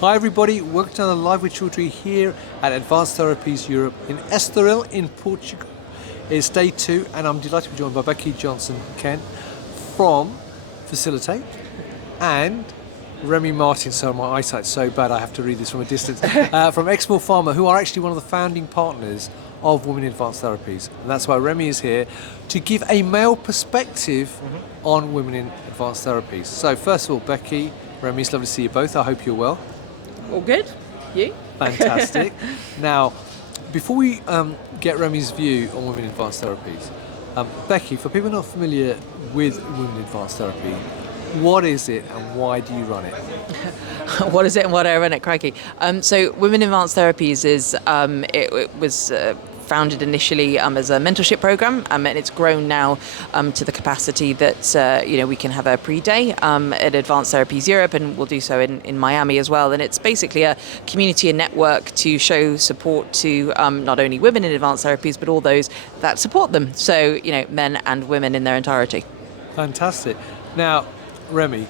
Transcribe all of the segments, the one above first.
Hi everybody, welcome to another live with Georgi here at Advanced Therapies Europe in Estoril in Portugal. It's day 2 and I'm delighted to be joined by Becky Johnson-Kent from Phaciliate and Remy Martin, so my eyesight's so bad I have to read this from a distance, from eXmoor Pharma, who are actually one of the founding partners of Women in Advanced Therapies. And that's why Remy is here to give a male perspective on women in advanced therapies. So first of all, Becky, Remy, it's lovely to see you both. I hope you're well. All good. You? Fantastic. Now, before we get Remy's view on women in advanced therapies, Becky, for people not familiar with women in advanced therapy, what is it and why do you run it? What is it and why do I run it? Crikey. So Women in Advanced Therapies is, it was founded initially as a mentorship program, and it's grown now to the capacity that we can have a pre-day at Advanced Therapies Europe, and we'll do so in Miami as well. And it's basically a community and network to show support to not only women in advanced therapies, but all those that support them. So, men and women in their entirety. Fantastic. Now, Remy,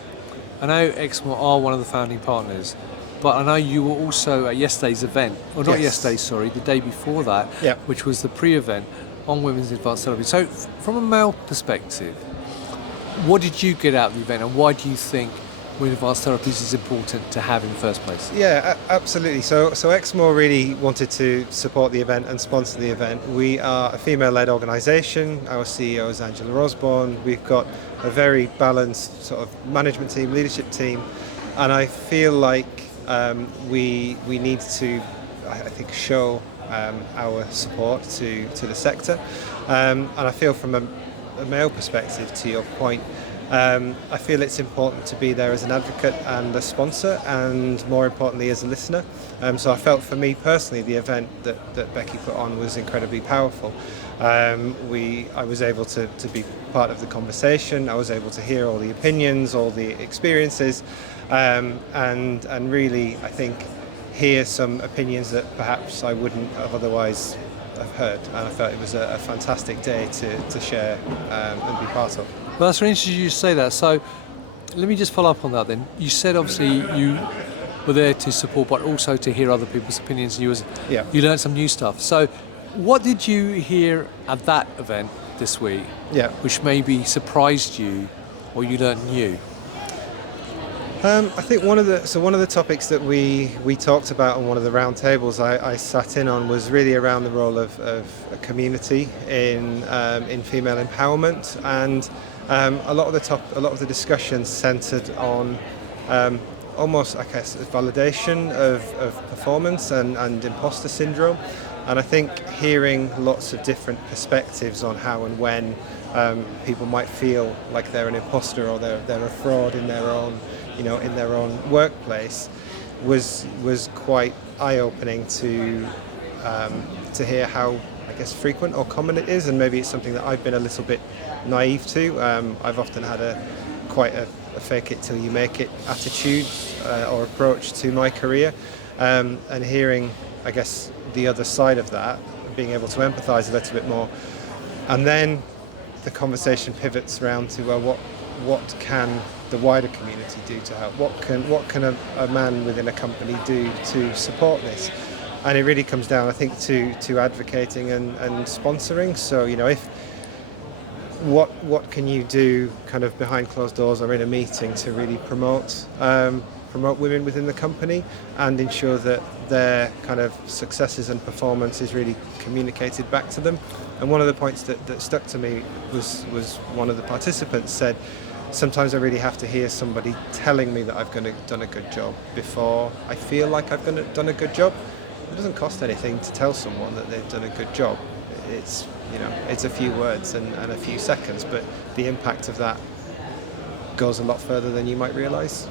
I know eXmoor are one of the founding partners, but I know you were also at yesterday's event, or not yesterday, sorry, the day before that, which was the pre-event on women's advanced therapy. So from a male perspective, what did you get out of the event and why do you think women advanced therapies is important to have in the first place? Yeah, absolutely. So eXmoor really wanted to support the event and sponsor the event. We are a female-led organisation. Our CEO is Angela Osborne. We've got a very balanced sort of management team, leadership team, and I feel like we need to, I think, show our support to the sector. And I feel from a male perspective, to your point, I feel it's important to be there as an advocate and a sponsor, and more importantly as a listener. So I felt for me personally the event that Becky put on was incredibly powerful. I was able to be part of the conversation. I was able to hear all the opinions, all the experiences, and really I think hear some opinions that perhaps I wouldn't have otherwise have heard. And I felt it was a fantastic day to share and be part of. Well, that's really interesting you say that. So let me just follow up on that then. You said obviously you were there to support, but also to hear other people's opinions. You learned some new stuff. So what did you hear at that event this week which maybe surprised you or you learned new? I think one of the topics that we talked about on one of the round tables I sat in on was really around the role of a community in female empowerment, and a lot of the discussion centred on almost, I guess, validation of performance and imposter syndrome. And I think hearing lots of different perspectives on how and when people might feel like they're an imposter or they're a fraud in their own workplace was quite eye-opening to hear how, I guess, frequent or common it is, and maybe it's something that I've been a little bit naive to. I've often had quite a fake it till you make it attitude or approach to my career, and hearing, I guess, the other side of that, being able to empathise a little bit more, and then the conversation pivots around to what can the wider community do to help? What can a man within a company do to support this? And it really comes down, I think, to advocating and sponsoring. So if what can you do kind of behind closed doors or in a meeting to really promote women within the company and ensure that their kind of successes and performance is really communicated back to them. And one of the points that stuck to me was one of the participants said, sometimes I really have to hear somebody telling me that I've done a good job before I feel like I've done a good job. It doesn't cost anything to tell someone that they've done a good job. It's a few words and a few seconds, but the impact of that goes a lot further than you might realise.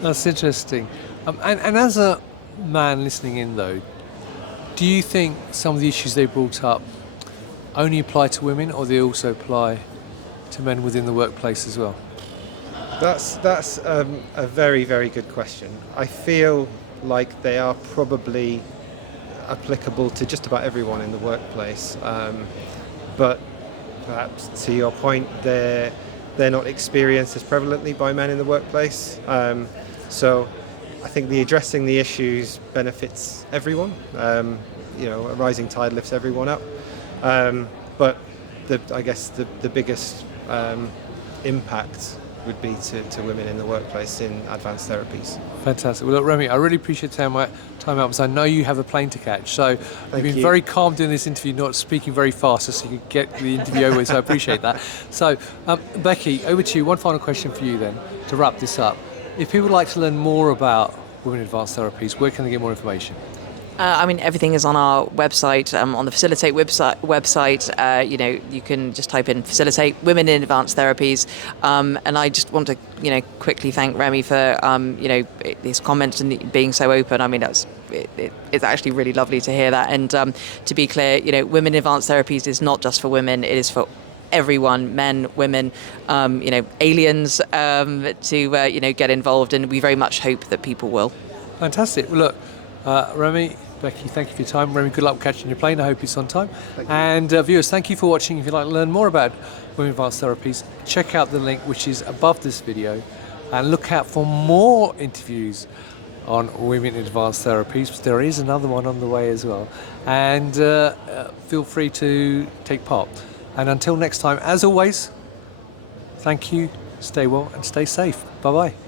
That's interesting. And as a man listening in though, do you think some of the issues they brought up only apply to women, or they also apply to men within the workplace as well? That's a very, very good question. I feel like they are probably applicable to just about everyone in the workplace, but perhaps to your point, they're not experienced as prevalently by men in the workplace. So I think addressing the issues benefits everyone. A rising tide lifts everyone up. But I guess the biggest impact would be to women in the workplace in advanced therapies. Fantastic. Well, look, Remy, I really appreciate time out because I know you have a plane to catch. So you've been very calm doing this interview, not speaking very fast, so you could get the interview over with. So I appreciate that. So, Becky, over to you. One final question for you then to wrap this up. If people would like to learn more about women in advanced therapies, where can they get more information? Everything is on our website, on the Phaciliate website. You can just type in Phaciliate Women in Advanced Therapies. And I just want to, quickly thank Remy for, his comments and being so open. I mean, it's actually really lovely to hear that. And to be clear, Women in Advanced Therapies is not just for women; it is for everyone, men, women, aliens, to get involved. And we very much hope that people will. Fantastic. Well, look, Remy, Becky, thank you for your time. Remy, good luck catching your plane. I hope it's on time. And viewers, thank you for watching. If you'd like to learn more about Women in Advanced Therapies, check out the link which is above this video and look out for more interviews on Women in Advanced Therapies. There is another one on the way as well. And feel free to take part. And until next time, as always, thank you, stay well and stay safe. Bye-bye.